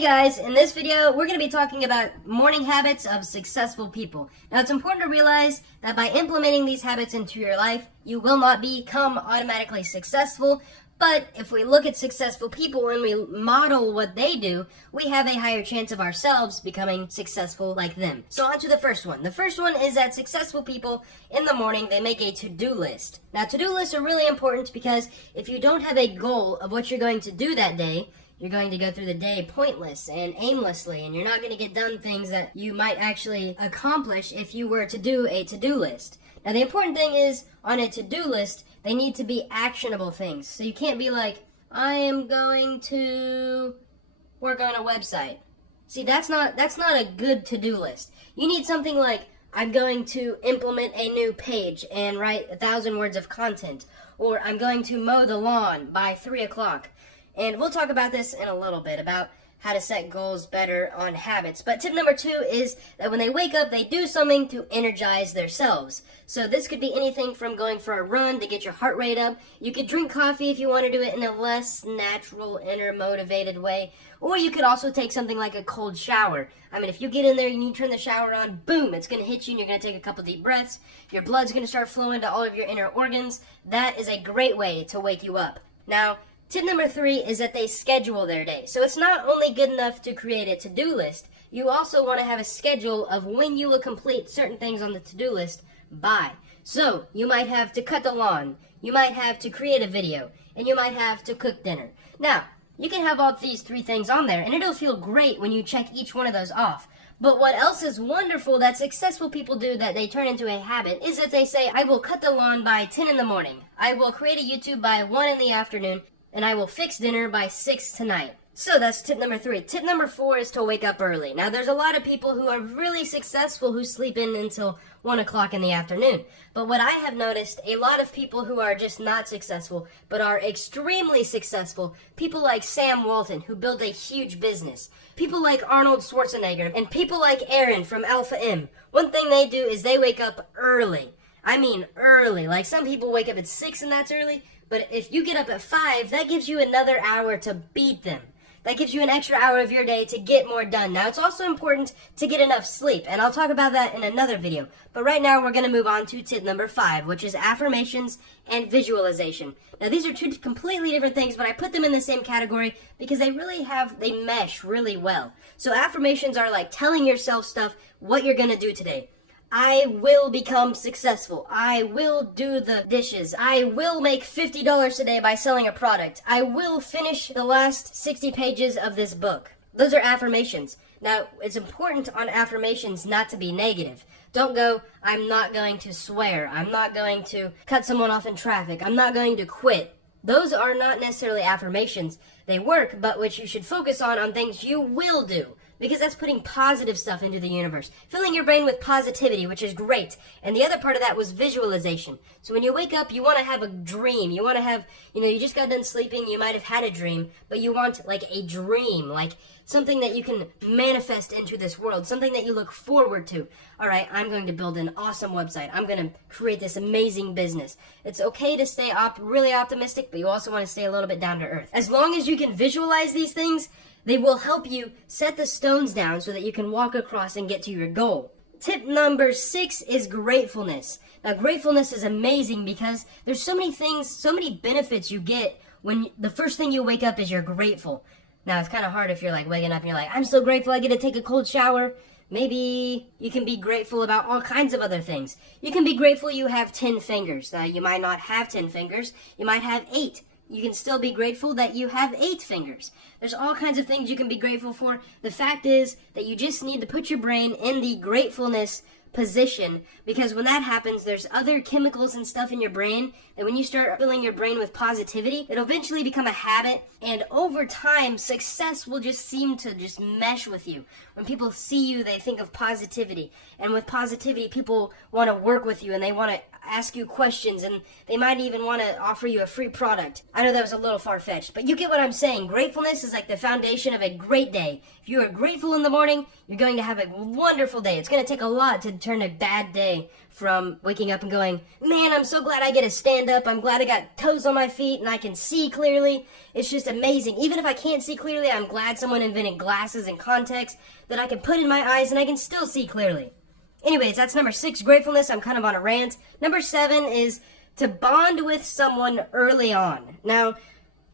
Hey guys, in this video, we're going to be talking about morning habits of successful people. Now, it's important to realize that by implementing these habits into your life, you will not become automatically successful. But if we look at successful people and we model what they do, we have a higher chance of ourselves becoming successful like them. So on to the first one. The first one is that successful people in the morning, they make a to-do list. Now, to-do lists are really important because if you don't have a goal of what you're going to do that day, you're going to go through the day pointless and aimlessly, and you're not going to get done things that you might actually accomplish if you were to do a to-do list. Now, the important thing is, on a to-do list, they need to be actionable things. So you can't be like, I am going to work on a website. See, that's not a good to-do list. You need something like, I'm going to implement a new page and write 1,000 words of content, or I'm going to mow the lawn by 3 o'clock. And we'll talk about this in a little bit, about how to set goals better on habits. But tip number 2 is that when they wake up, they do something to energize themselves. So this could be anything from going for a run to get your heart rate up. You could drink coffee if you want to do it in a less natural, inner motivated way. Or you could also take something like a cold shower. I mean, if you get in there and you turn the shower on, boom, it's going to hit you and you're going to take a couple deep breaths. Your blood's going to start flowing to all of your inner organs. That is a great way to wake you up. Now, tip number 3 is that they schedule their day. So it's not only good enough to create a to-do list, you also want to have a schedule of when you will complete certain things on the to-do list by. So you might have to cut the lawn, you might have to create a video, and you might have to cook dinner. Now, you can have all these 3 things on there, and it'll feel great when you check each one of those off. But what else is wonderful that successful people do that they turn into a habit is that they say, I will cut the lawn by 10 in the morning, I will create a YouTube by 1 in the afternoon, and I will fix dinner by 6 tonight. So that's tip number 3. Tip number 4 is to wake up early. Now, there's a lot of people who are really successful who sleep in until 1 o'clock in the afternoon. But what I have noticed, a lot of people who are just not successful, but are extremely successful, people like Sam Walton, who built a huge business, people like Arnold Schwarzenegger, and people like Aaron from Alpha M, one thing they do is they wake up early. I mean early. Like, some people wake up at 6 and that's early. But if you get up at 5, that gives you another hour to beat them. That gives you an extra hour of your day to get more done. Now, it's also important to get enough sleep, and I'll talk about that in another video. But right now, we're going to move on to tip number 5, which is affirmations and visualization. Now, these are 2 completely different things, but I put them in the same category because they mesh really well. So affirmations are like telling yourself stuff, what you're going to do today. I will become successful. I will do the dishes. I will make $50 today by selling a product. I will finish the last 60 pages of this book. Those are affirmations. Now, it's important on affirmations not to be negative. Don't go, I'm not going to swear. I'm not going to cut someone off in traffic. I'm not going to quit. Those are not necessarily affirmations. They work, but what you should focus on things you will do. Because that's putting positive stuff into the universe. Filling your brain with positivity, which is great. And the other part of that was visualization. So when you wake up, you want to have a dream. You want to have, you just got done sleeping, you might have had a dream, but you want like a dream, like something that you can manifest into this world, something that you look forward to. All right, I'm going to build an awesome website. I'm going to create this amazing business. It's okay to stay really optimistic, but you also want to stay a little bit down to earth. As long as you can visualize these things, they will help you set the stones down so that you can walk across and get to your goal. Tip number 6 is gratefulness. Now, gratefulness is amazing because there's so many things, so many benefits you get when the first thing you wake up is you're grateful. Now, it's kind of hard if you're like waking up and you're like, I'm so grateful I get to take a cold shower. Maybe you can be grateful about all kinds of other things. You can be grateful you have 10 fingers. Now, you might not have 10 fingers. You might have 8. You can still be grateful that you have 8 fingers. There's all kinds of things you can be grateful for. The fact is that you just need to put your brain in the gratefulness position, because when that happens, there's other chemicals and stuff in your brain, and when you start filling your brain with positivity, it'll eventually become a habit, and over time, success will just seem to just mesh with you. When people see you, they think of positivity, and with positivity, people want to work with you, and they want to ask you questions, and they might even want to offer you a free product. I know that was a little far-fetched, but you get what I'm saying. Gratefulness is like the foundation of a great day. If you are grateful in the morning, you're going to have a wonderful day. It's going to take a lot to turn a bad day from waking up and going, man, I'm so glad I get to stand up. I'm glad I got toes on my feet and I can see clearly. It's just amazing. Even if I can't see clearly, I'm glad someone invented glasses and contacts that I can put in my eyes and I can still see clearly. Anyways, that's number 6, gratefulness. I'm kind of on a rant. Number 7 is to bond with someone early on. Now,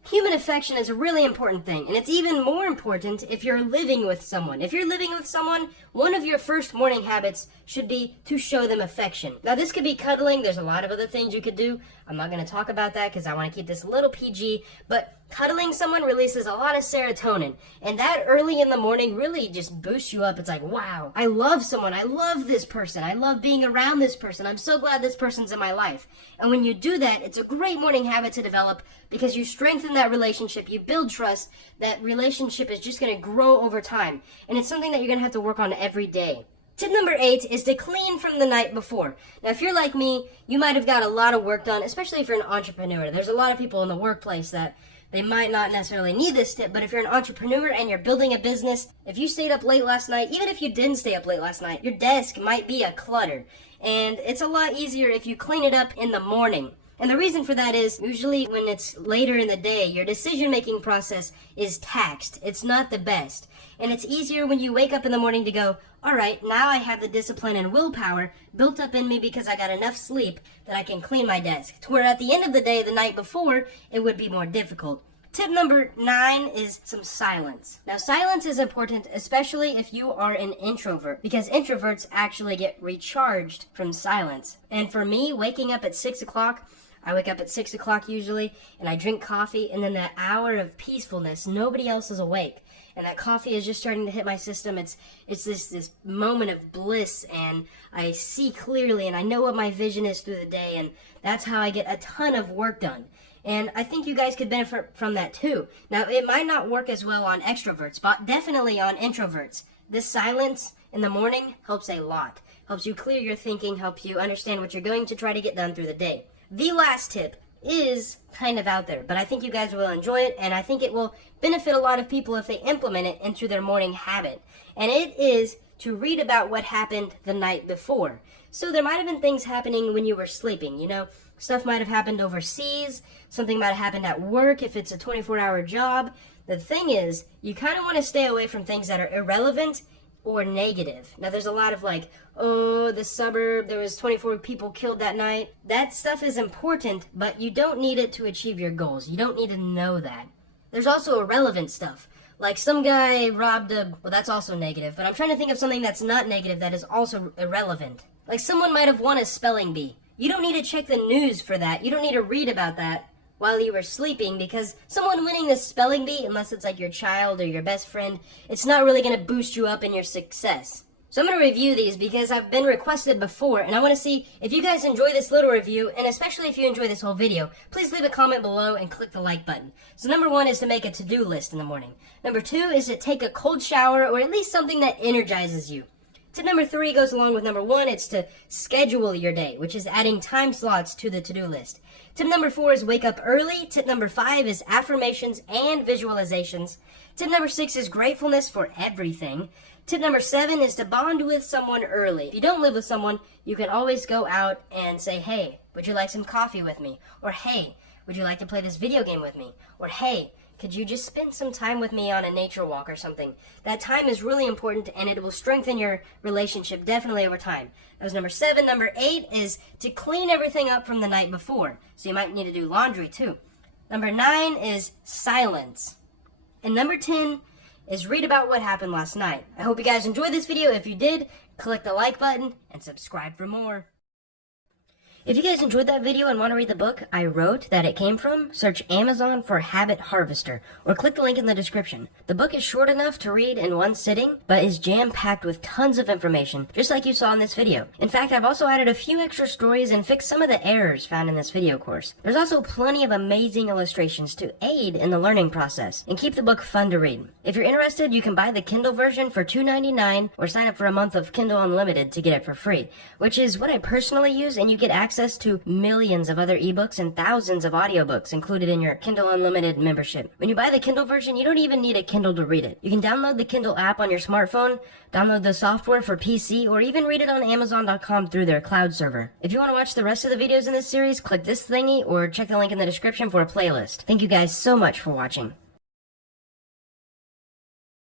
human affection is a really important thing, and it's even more important if you're living with someone. If you're living with someone, one of your first morning habits should be to show them affection. Now, this could be cuddling. There's a lot of other things you could do. I'm not going to talk about that because I want to keep this a little PG, but cuddling someone releases a lot of serotonin, and that early in the morning really just boosts you up. It's like, wow, I love someone. I love this person. I love being around this person. I'm so glad this person's in my life. And when you do that, it's a great morning habit to develop because you strengthen that relationship. You build trust. That relationship is just going to grow over time, and it's something that you're going to have to work on every day. Tip number 8 is to clean from the night before. Now, if you're like me, you might have got a lot of work done, especially if you're an entrepreneur. There's a lot of people in the workplace that they might not necessarily need this tip, but if you're an entrepreneur and you're building a business, if you stayed up late last night, even if you didn't stay up late last night, your desk might be a clutter. And it's a lot easier if you clean it up in the morning. And the reason for that is, usually when it's later in the day, your decision-making process is taxed. It's not the best. And it's easier when you wake up in the morning to go, all right, now I have the discipline and willpower built up in me because I got enough sleep that I can clean my desk. To where at the end of the day, the night before, it would be more difficult. Tip number 9 is some silence. Now, silence is important, especially if you are an introvert, because introverts actually get recharged from silence. And for me, waking up at 6 o'clock, I wake up at 6 o'clock usually, and I drink coffee, and then that hour of peacefulness, nobody else is awake. And that coffee is just starting to hit my system. It's this moment of bliss, and I see clearly, and I know what my vision is through the day, and that's how I get a ton of work done. And I think you guys could benefit from that too. Now, it might not work as well on extroverts, but definitely on introverts. This silence in the morning helps a lot. Helps you clear your thinking, helps you understand what you're going to try to get done through the day. The last tip is kind of out there, but I think you guys will enjoy it, and I think it will benefit a lot of people if they implement it into their morning habit. And it is to read about what happened the night before. So there might have been things happening when you were sleeping, you know? Stuff might have happened overseas, something might have happened at work if it's a 24-hour job. The thing is, you kind of want to stay away from things that are irrelevant or negative. Now, there's a lot of like, oh, the suburb, there was 24 people killed that night. That stuff is important, but you don't need it to achieve your goals. You don't need to know that. There's also irrelevant stuff. Like some guy robbed a, well, that's also negative, but I'm trying to think of something that's not negative that is also irrelevant. Like someone might have won a spelling bee. You don't need to check the news for that. You don't need to read about that while you were sleeping, because someone winning the spelling bee, unless it's like your child or your best friend, it's not really going to boost you up in your success. So I'm going to review these because I've been requested before, and I want to see if you guys enjoy this little review, and especially if you enjoy this whole video, please leave a comment below and click the like button. So number 1 is to make a to-do list in the morning. Number 2 is to take a cold shower, or at least something that energizes you. Tip number 3 goes along with number 1. It's to schedule your day, which is adding time slots to the to-do list. Tip number 4 is wake up early. Tip number 5 is affirmations and visualizations. Tip number 6 is gratefulness for everything. Tip number 7 is to bond with someone early. If you don't live with someone, you can always go out and say, hey, would you like some coffee with me? Or hey, would you like to play this video game with me? Or hey, could you just spend some time with me on a nature walk or something? That time is really important, and it will strengthen your relationship definitely over time. That was number 7. Number 8 is to clean everything up from the night before. So you might need to do laundry too. Number 9 is silence. And number 10 is read about what happened last night. I hope you guys enjoyed this video. If you did, click the like button and subscribe for more. If you guys enjoyed that video and want to read the book I wrote that it came from, search Amazon for Habit Harvester or click the link in the description. The book is short enough to read in one sitting, but is jam-packed with tons of information, just like you saw in this video. In fact, I've also added a few extra stories and fixed some of the errors found in this video course. There's also plenty of amazing illustrations to aid in the learning process and keep the book fun to read. If you're interested, you can buy the Kindle version for $2.99 or sign up for a month of Kindle Unlimited to get it for free, which is what I personally use, and you get access access to millions of other ebooks and thousands of audiobooks included in your Kindle Unlimited membership. When you buy the Kindle version, you don't even need a Kindle to read it. You can download the Kindle app on your smartphone, download the software for PC, or even read it on Amazon.com through their cloud server. If you want to watch the rest of the videos in this series, click this thingy or check the link in the description for a playlist. Thank you guys so much for watching.